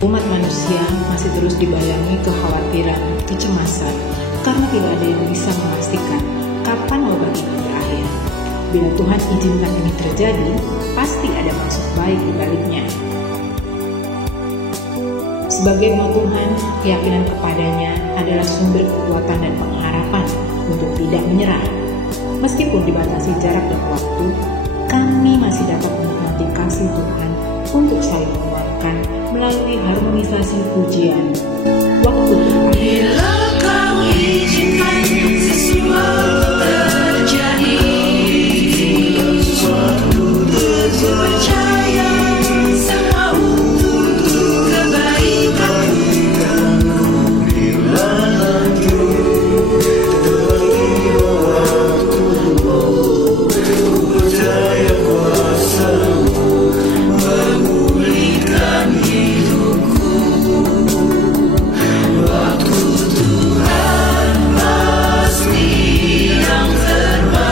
Umat manusia masih terus dibayangi kekhawatiran, kecemasan, karena tidak ada yang bisa memastikan kapan wabah ini berakhir. Bila Tuhan izinkan ini terjadi, pasti ada maksud baik di baliknya. Sebagai umat Tuhan, keyakinan kepadanya adalah sumber kekuatan dan pengharapan untuk tidak menyerah. Meskipun dibatasi jarak dan waktu, kami masih dapat menikmati kasih Tuhan untuk saling menguatkan melalui harmonisasi pujian. Waktu Tuhan. Bila kau izinkan sesuatu terjadi, percaya semua untuk kebaikan. Bila nanti percaya kuasa-Mu memulihkan hidupku. Waktu Tuhan pasti yang terbaik,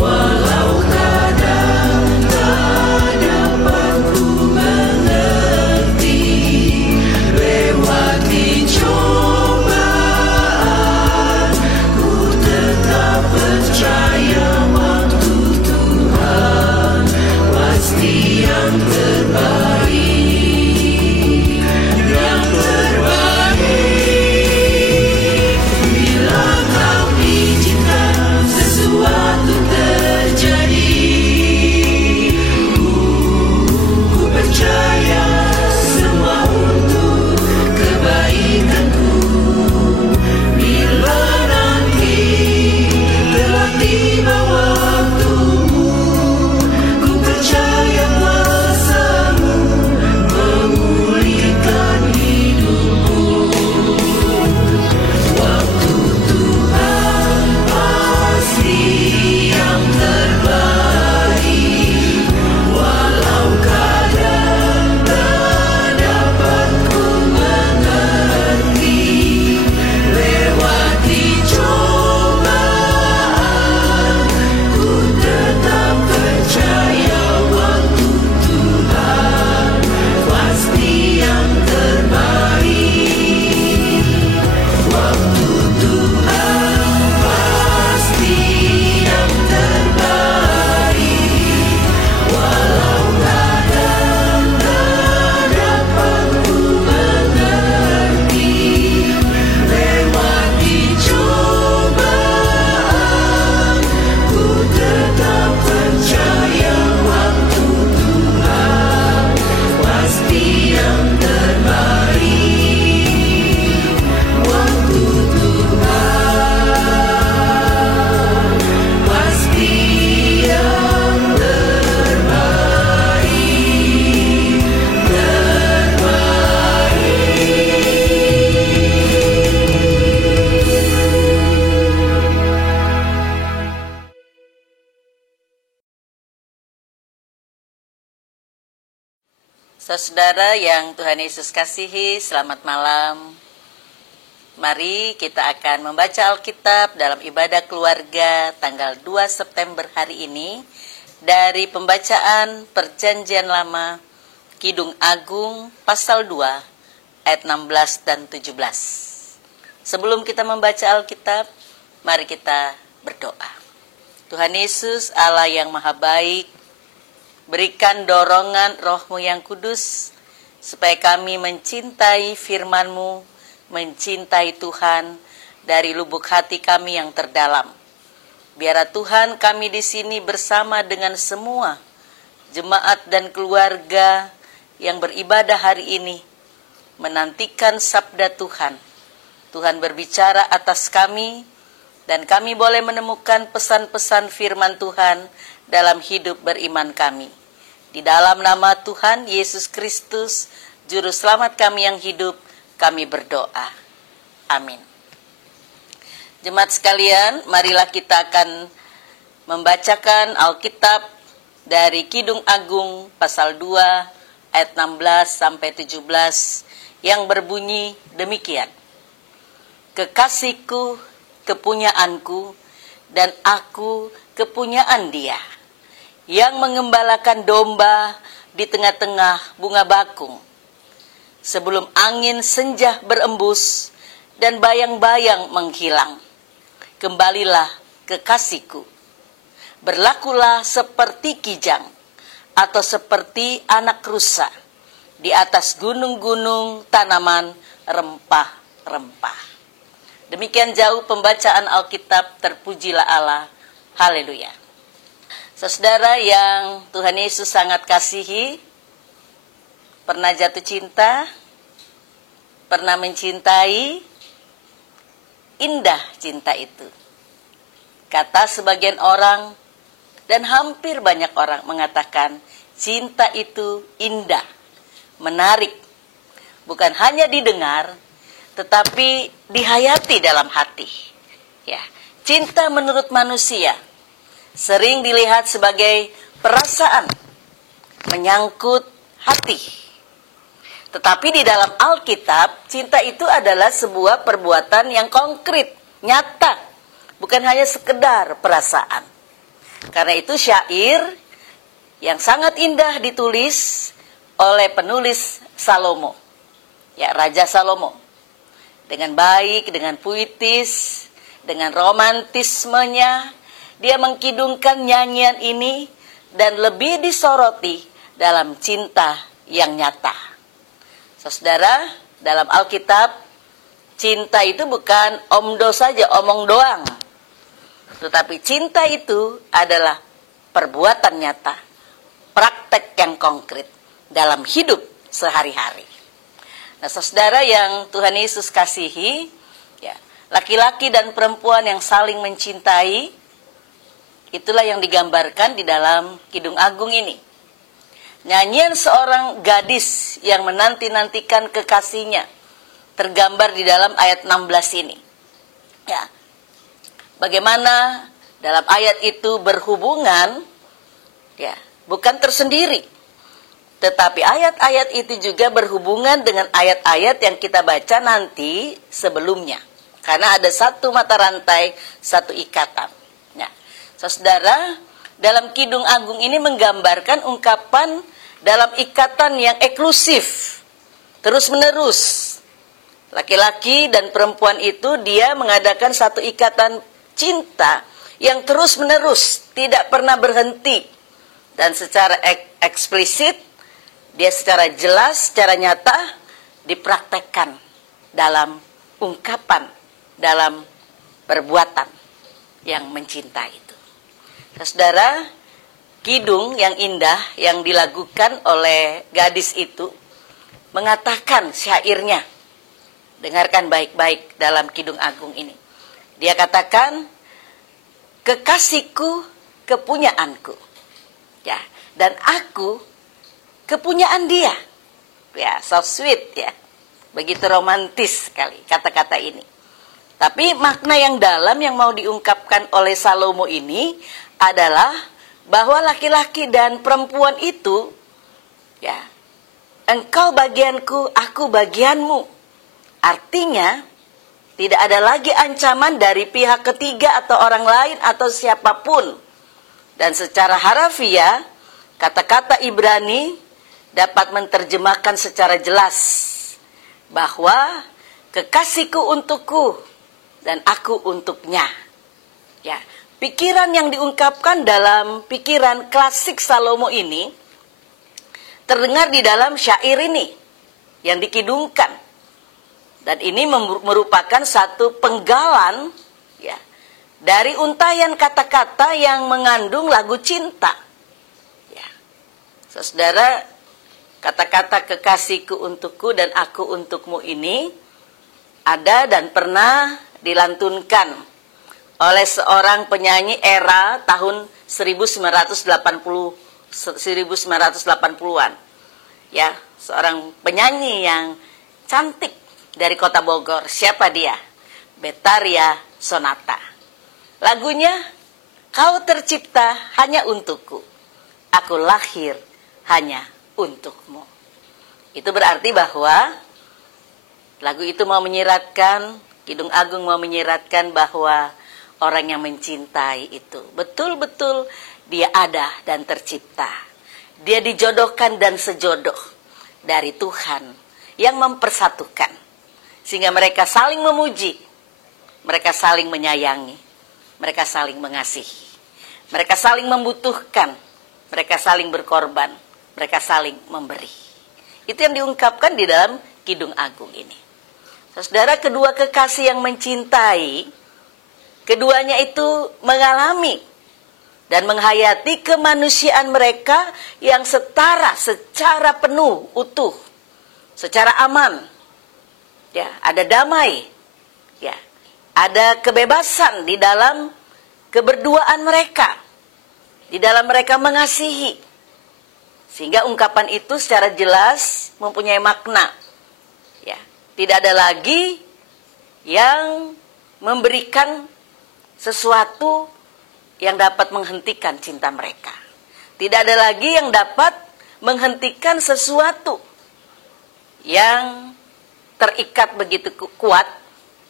walau kadang tak dapat ku mengerti. Lewati cobaan, ku tetap percaya waktu Tuhan pasti yang terbaik. Yang terbaik. Bila kau izinkan sesuatu terjadi, ku percaya semua untuk kebaikanku. Bila nanti telah tiba waktumu, ku percaya kuasa-Mu memulihkan hidupku. Waktu Tuhan pasti yang terbaik, walau kadang tak dapat ku mengerti. Lewati cobaan, ku tetap percaya waktu Tuhan pasti yang terbaik. Waktu Tuhan pasti yang terbaik, walau kadang tak dapat ku mengerti. Lewati cobaan, ku tetap percaya waktu Tuhan pasti yang terbaik. Waktu Tuhan pasti yang Saudara yang Tuhan Yesus kasihi, selamat malam. Mari kita akan membaca Alkitab dalam ibadah keluarga tanggal 2 September hari ini dari pembacaan Perjanjian Lama, Kidung Agung pasal 2 ayat 16 dan 17. Sebelum kita membaca Alkitab, mari kita berdoa. Tuhan Yesus, Allah yang maha baik, berikan dorongan Roh-Mu yang kudus, supaya kami mencintai firman-Mu, mencintai Tuhan dari lubuk hati kami yang terdalam. Biar Tuhan kami di sini bersama dengan semua jemaat dan keluarga yang beribadah hari ini, menantikan sabda Tuhan. Tuhan berbicara atas kami, dan kami boleh menemukan pesan-pesan firman Tuhan dalam hidup beriman kami. Di dalam nama Tuhan Yesus Kristus, Juru Selamat kami yang hidup, kami berdoa. Amin. Jemaat sekalian, marilah kita akan membacakan Alkitab dari Kidung Agung pasal 2 ayat 16 sampai 17 yang berbunyi demikian. Kekasihku, kepunyaanku, dan aku kepunyaan Dia, yang mengembalakan domba di tengah-tengah bunga bakung. Sebelum angin senja berembus dan bayang-bayang menghilang, kembalilah kekasihku. Berlakulah seperti kijang atau seperti anak rusa di atas gunung-gunung tanaman rempah-rempah. Demikian jauh pembacaan Alkitab, terpujilah Allah. Haleluya. Saudara yang Tuhan Yesus sangat kasihi, pernah jatuh cinta, pernah mencintai, indah cinta itu. Kata sebagian orang, dan hampir banyak orang mengatakan, cinta itu indah, menarik, bukan hanya didengar, tetapi dihayati dalam hati. Ya, cinta menurut manusia sering dilihat sebagai perasaan, menyangkut hati. Tetapi di dalam Alkitab, cinta itu adalah sebuah perbuatan yang konkret, nyata, bukan hanya sekedar perasaan. Karena itu syair yang sangat indah ditulis oleh penulis Salomo, ya, Raja Salomo. Dengan baik, dengan puitis, dengan romantismenya, dia mengkidungkan nyanyian ini dan lebih disoroti dalam cinta yang nyata. Saudara, dalam Alkitab, cinta itu bukan omdo saja, omong doang. Tetapi cinta itu adalah perbuatan nyata, praktek yang konkret dalam hidup sehari-hari. Nah, saudara yang Tuhan Yesus kasihi, ya, laki-laki dan perempuan yang saling mencintai, itulah yang digambarkan di dalam Kidung Agung ini. Nyanyian seorang gadis yang menanti-nantikan kekasihnya tergambar di dalam ayat 16 ini. Ya. Bagaimana dalam ayat itu berhubungan, ya, bukan tersendiri. Tetapi ayat-ayat itu juga berhubungan dengan ayat-ayat yang kita baca nanti sebelumnya. Karena ada satu mata rantai, satu ikatan. Nah, saudara, dalam Kidung Agung ini menggambarkan ungkapan dalam ikatan yang eksklusif, terus-menerus. Laki-laki dan perempuan itu dia mengadakan satu ikatan cinta yang terus-menerus, tidak pernah berhenti. Dan secara eksplisit, dia secara jelas, secara nyata dipraktekkan dalam ungkapan, dalam perbuatan yang mencintai itu. Saudara, kidung yang indah yang dilakukan oleh gadis itu mengatakan syairnya. Dengarkan baik-baik dalam Kidung Agung ini. Dia katakan, kekasihku kepunyaanku. Ya, dan aku kepunyaan dia. Ya, so sweet ya. Begitu romantis sekali kata-kata ini. Tapi makna yang dalam yang mau diungkapkan oleh Salomo ini adalah bahwa laki-laki dan perempuan itu, ya, engkau bagianku, aku bagianmu. Artinya, tidak ada lagi ancaman dari pihak ketiga atau orang lain atau siapapun. Dan secara harafiah, kata-kata Ibrani dapat menerjemahkan secara jelas bahwa kekasihku untukku dan aku untuknya. Ya, pikiran yang diungkapkan dalam pikiran klasik Salomo ini terdengar di dalam syair ini yang dikidungkan. Dan ini merupakan satu penggalan, ya, dari untayan kata-kata yang mengandung lagu cinta. Ya. Saudara, kata-kata kekasihku untukku dan aku untukmu ini ada dan pernah dilantunkan oleh seorang penyanyi era tahun 1980-an. Ya, seorang penyanyi yang cantik dari kota Bogor. Siapa dia? Betharia Sonata. Lagunya, kau tercipta hanya untukku, aku lahir hanya untukmu. Itu berarti bahwa lagu itu mau menyiratkan, Kidung Agung mau menyiratkan bahwa orang yang mencintai itu betul-betul dia ada dan tercipta. dia dijodohkan dan sejodoh dari Tuhan yang mempersatukan. Sehingga mereka saling memuji, mereka saling menyayangi, mereka saling mengasihi, mereka saling membutuhkan, mereka saling berkorban, mereka saling memberi. Itu yang diungkapkan di dalam Kidung Agung ini. Saudara, kedua kekasih yang mencintai, keduanya itu mengalami dan menghayati kemanusiaan mereka yang setara secara penuh, utuh, secara aman. Ya, ada damai. Ya, ada kebebasan di dalam keberduaan mereka. Di dalam mereka mengasihi. Sehingga ungkapan itu secara jelas mempunyai makna. Ya, tidak ada lagi yang memberikan sesuatu yang dapat menghentikan cinta mereka. Tidak ada lagi yang dapat menghentikan sesuatu yang terikat begitu kuat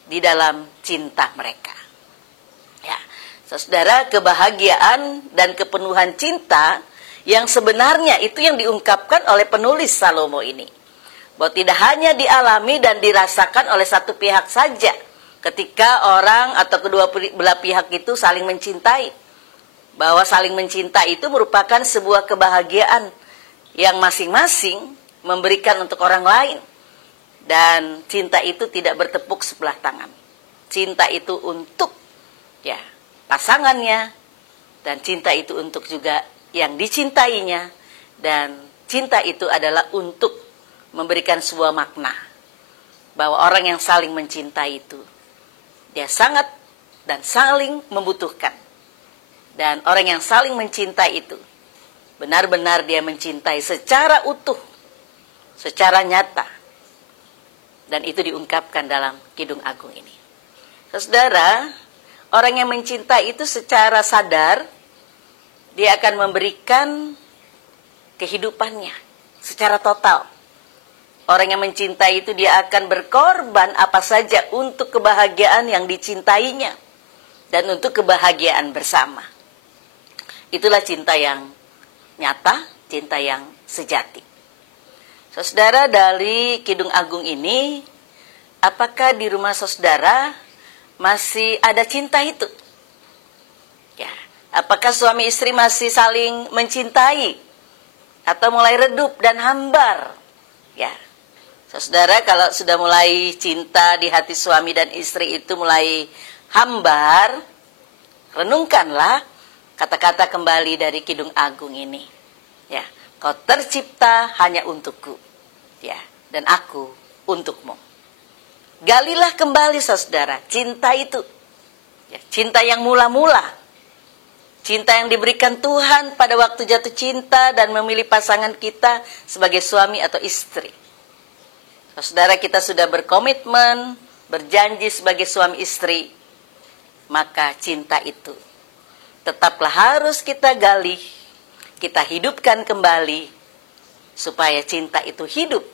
di dalam cinta mereka. Ya, saudara, kebahagiaan dan kepenuhan cinta yang sebenarnya itu yang diungkapkan oleh penulis Salomo ini. Bahwa tidak hanya dialami dan dirasakan oleh satu pihak saja ketika orang atau kedua belah pihak itu saling mencintai. Bahwa saling mencinta itu merupakan sebuah kebahagiaan yang masing-masing memberikan untuk orang lain. Dan cinta itu tidak bertepuk sebelah tangan. Cinta itu untuk ya pasangannya, dan cinta itu untuk juga yang dicintainya, dan cinta itu adalah untuk memberikan sebuah makna bahwa orang yang saling mencintai itu dia sangat dan saling membutuhkan. Dan orang yang saling mencintai itu benar-benar dia mencintai secara utuh, secara nyata. Dan itu diungkapkan dalam Kidung Agung ini. Saudara, orang yang mencintai itu secara sadar dia akan memberikan kehidupannya secara total. Orang yang mencintai itu dia akan berkorban apa saja untuk kebahagiaan yang dicintainya dan untuk kebahagiaan bersama. Itulah cinta yang nyata, cinta yang sejati. Saudara, dari Kidung Agung ini, apakah di rumah saudara masih ada cinta itu? Ya, apakah suami istri masih saling mencintai atau mulai redup dan hambar? Ya, saudara, kalau sudah mulai cinta di hati suami dan istri itu mulai hambar, renungkanlah kata-kata kembali dari Kidung Agung ini. Ya, kau tercipta hanya untukku. Ya, dan aku untukmu. Galilah kembali saudara cinta itu. Ya, cinta yang mula-mula. Cinta yang diberikan Tuhan pada waktu jatuh cinta dan memilih pasangan kita sebagai suami atau istri. Saudara, kita sudah berkomitmen, berjanji sebagai suami istri. Maka cinta itu tetaplah harus kita gali, kita hidupkan kembali, supaya cinta itu hidup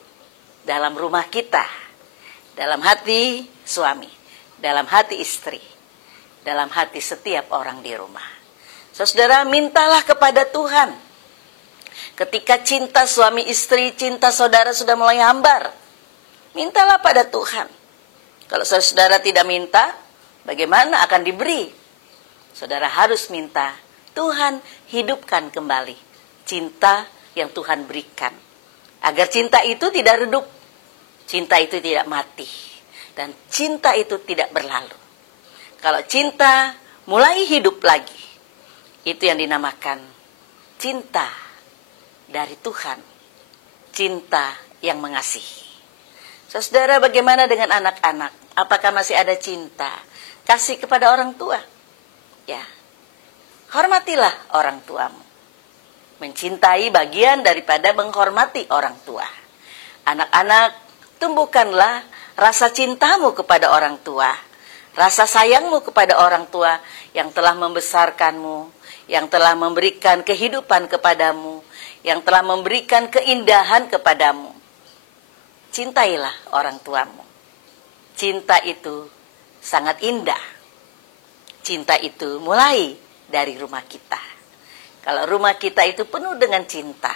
dalam rumah kita, dalam hati suami, dalam hati istri, dalam hati setiap orang di rumah. Saudara, mintalah kepada Tuhan. Ketika cinta suami istri, cinta saudara sudah mulai hambar, mintalah pada Tuhan. Kalau saudara tidak minta, bagaimana akan diberi? Saudara harus minta, Tuhan hidupkan kembali cinta yang Tuhan berikan. Agar cinta itu tidak redup, cinta itu tidak mati, dan cinta itu tidak berlalu. Kalau cinta mulai hidup lagi, itu yang dinamakan cinta dari Tuhan, cinta yang mengasihi. Saudara, bagaimana dengan anak-anak? Apakah masih ada cinta, kasih kepada orang tua? Ya, hormatilah orang tuamu. Mencintai bagian daripada menghormati orang tua. Anak-anak, tumbuhkanlah rasa cintamu kepada orang tua, rasa sayangmu kepada orang tua yang telah membesarkanmu, yang telah memberikan kehidupan kepadamu, yang telah memberikan keindahan kepadamu. Cintailah orang tuamu. Cinta itu sangat indah. Cinta itu mulai dari rumah kita. Kalau rumah kita itu penuh dengan cinta,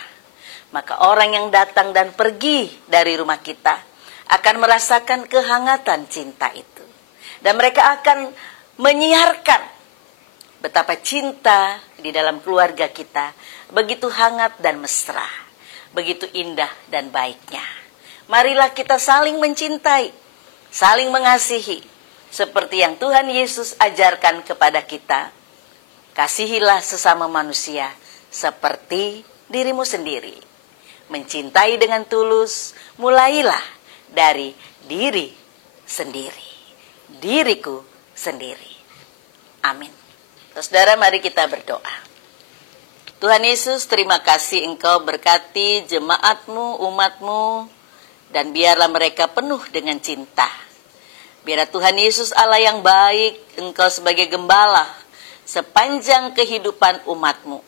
maka orang yang datang dan pergi dari rumah kita akan merasakan kehangatan cinta itu. Dan mereka akan menyiarkan betapa cinta di dalam keluarga kita begitu hangat dan mesra, begitu indah dan baiknya. Marilah kita saling mencintai, saling mengasihi, seperti yang Tuhan Yesus ajarkan kepada kita. Kasihilah sesama manusia seperti dirimu sendiri. Mencintai dengan tulus, mulailah dari diri sendiri. Diriku sendiri. Amin. Saudara, mari kita berdoa. Tuhan Yesus, terima kasih Engkau berkati jemaat-Mu, umat-Mu, dan biarlah mereka penuh dengan cinta. Biarlah Tuhan Yesus Allah yang baik, Engkau sebagai gembala sepanjang kehidupan umat-Mu.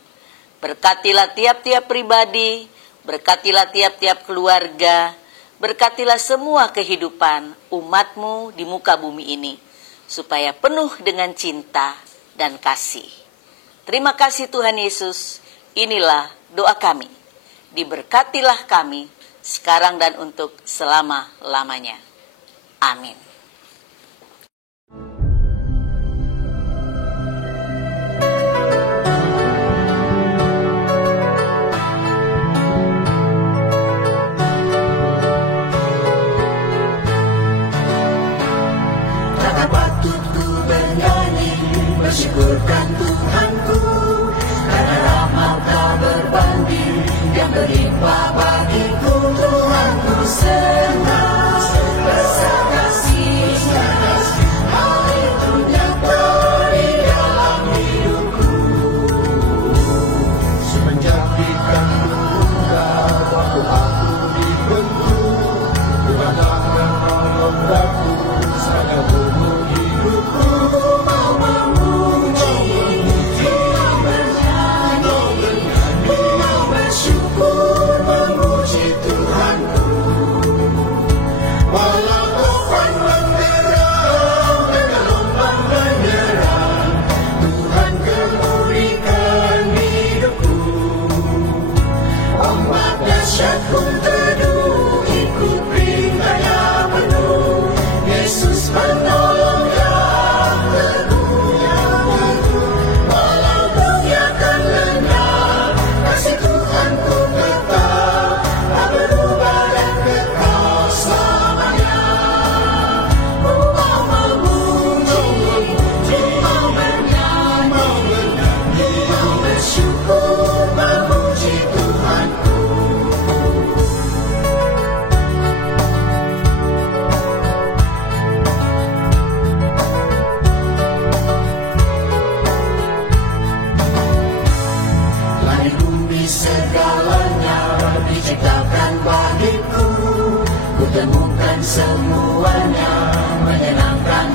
Berkatilah tiap-tiap pribadi, berkatilah tiap-tiap keluarga, berkatilah semua kehidupan umat-Mu di muka bumi ini, supaya penuh dengan cinta dan kasih. Terima kasih Tuhan Yesus, inilah doa kami. Diberkatilah kami sekarang dan untuk selama-lamanya. Amin. Bersyukurkan Tuhanku, karena rahmat tak berbanding yang berlimpah bagiku. Tuhanku senang besar kasih-Nya, hal itu nyata di dalam hidupku. Semenjak di kandung waktu aku dibentuk, Tuhan telah menolong aku sepanjang umur hidupku. Semuanya menyenangkan